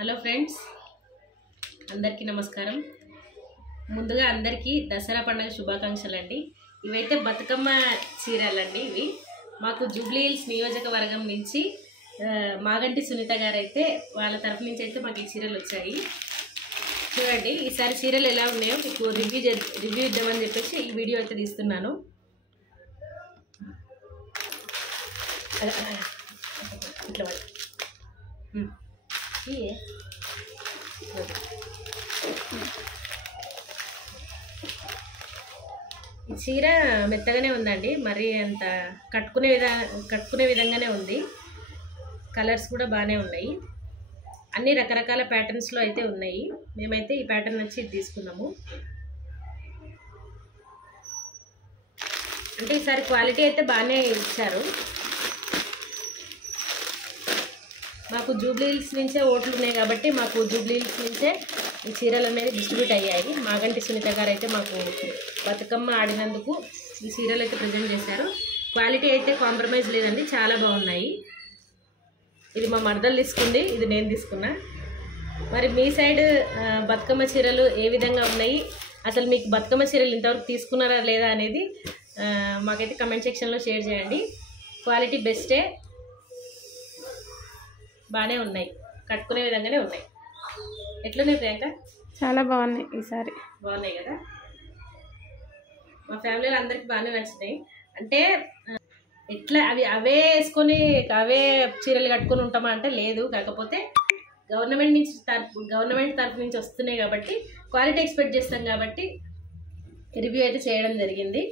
Hello friends, అందరికీ నమస్కారం. ముందుగా అందరికీ దసరా పండుగ శుభాకాంక్షలు అండి. ఇవైతే బతుకమ్మ చీరలండి. ఇవి మాకు జూబ్లీ హిల్స్ నియోజకవర్గం నుంచి మాగంటి సునీత గారు అయితే వాళ్ళ తరఫు నుంచి అయితే మాకు ఈ చీరలు వచ్చాయి. చూడండి, ఈసారి చీరలు ఎలా ఉన్నాయో మీకు రివ్యూ ఇద్దామని చెప్పేసి ఈ వీడియో అయితే తీస్తున్నాను. ఇట్లా ఈ చీర మెత్తగానే ఉందండి, మరి అంత కట్టుకునే విధంగానే ఉంది. కలర్స్ కూడా బాగానే ఉన్నాయి. అన్ని రకరకాల ప్యాటర్న్స్లో అయితే ఉన్నాయి. మేమైతే ఈ ప్యాటర్న్ వచ్చి తీసుకున్నాము. అంటే ఈసారి క్వాలిటీ అయితే బాగానే ఇచ్చారు. మాకు జూబ్లీ హిల్స్ నుంచే ఓట్లు ఉన్నాయి కాబట్టి మాకు జూబ్లీ హిల్స్ నుంచే ఈ చీరలు అనేది డిస్ట్రిబ్యూట్ అయ్యాయి. మాగంటి సునీత గారు అయితే మాకు బతుకమ్మ ఆడినందుకు ఈ చీరలు అయితే ప్రజెంట్ చేశారు. క్వాలిటీ అయితే కాంప్రమైజ్ లేదండి, చాలా బాగున్నాయి. ఇది మా మరదలు తీసుకుంది, ఇది నేను తీసుకున్నా. మరి మీ సైడ్ బతుకమ్మ చీరలు ఏ విధంగా ఉన్నాయి, అసలు మీకు బతుకమ్మ చీరలు ఇంతవరకు తీసుకున్నారా లేదా అనేది మాకైతే కమెంట్ సెక్షన్లో షేర్ చేయండి. క్వాలిటీ బెస్టే, బాగానే ఉన్నాయి, కట్టుకునే విధంగానే ఉన్నాయి. ఎట్లున్నాయి ప్రియాంక? చాలా బాగున్నాయి. ఈసారి బాగున్నాయి కదా. మా ఫ్యామిలీలో అందరికి బాగానే నచ్చినాయి. అంటే ఎట్లా అవే వేసుకొని అవే చీరలు కట్టుకొని ఉంటామా అంటే లేదు. కాకపోతే గవర్నమెంట్ తరఫు నుంచి వస్తున్నాయి కాబట్టి క్వాలిటీ ఎక్స్పెక్ట్ చేస్తాం కాబట్టి రివ్యూ అయితే చేయడం జరిగింది.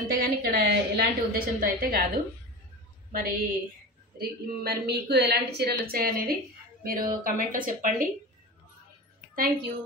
అంతేగాని ఇక్కడ ఎలాంటి ఉద్దేశంతో అయితే కాదు. మరి మీకు ఎలాంటి చీరలు వచ్చాయనేది మీరు కమెంట్లో చెప్పండి. Thank you.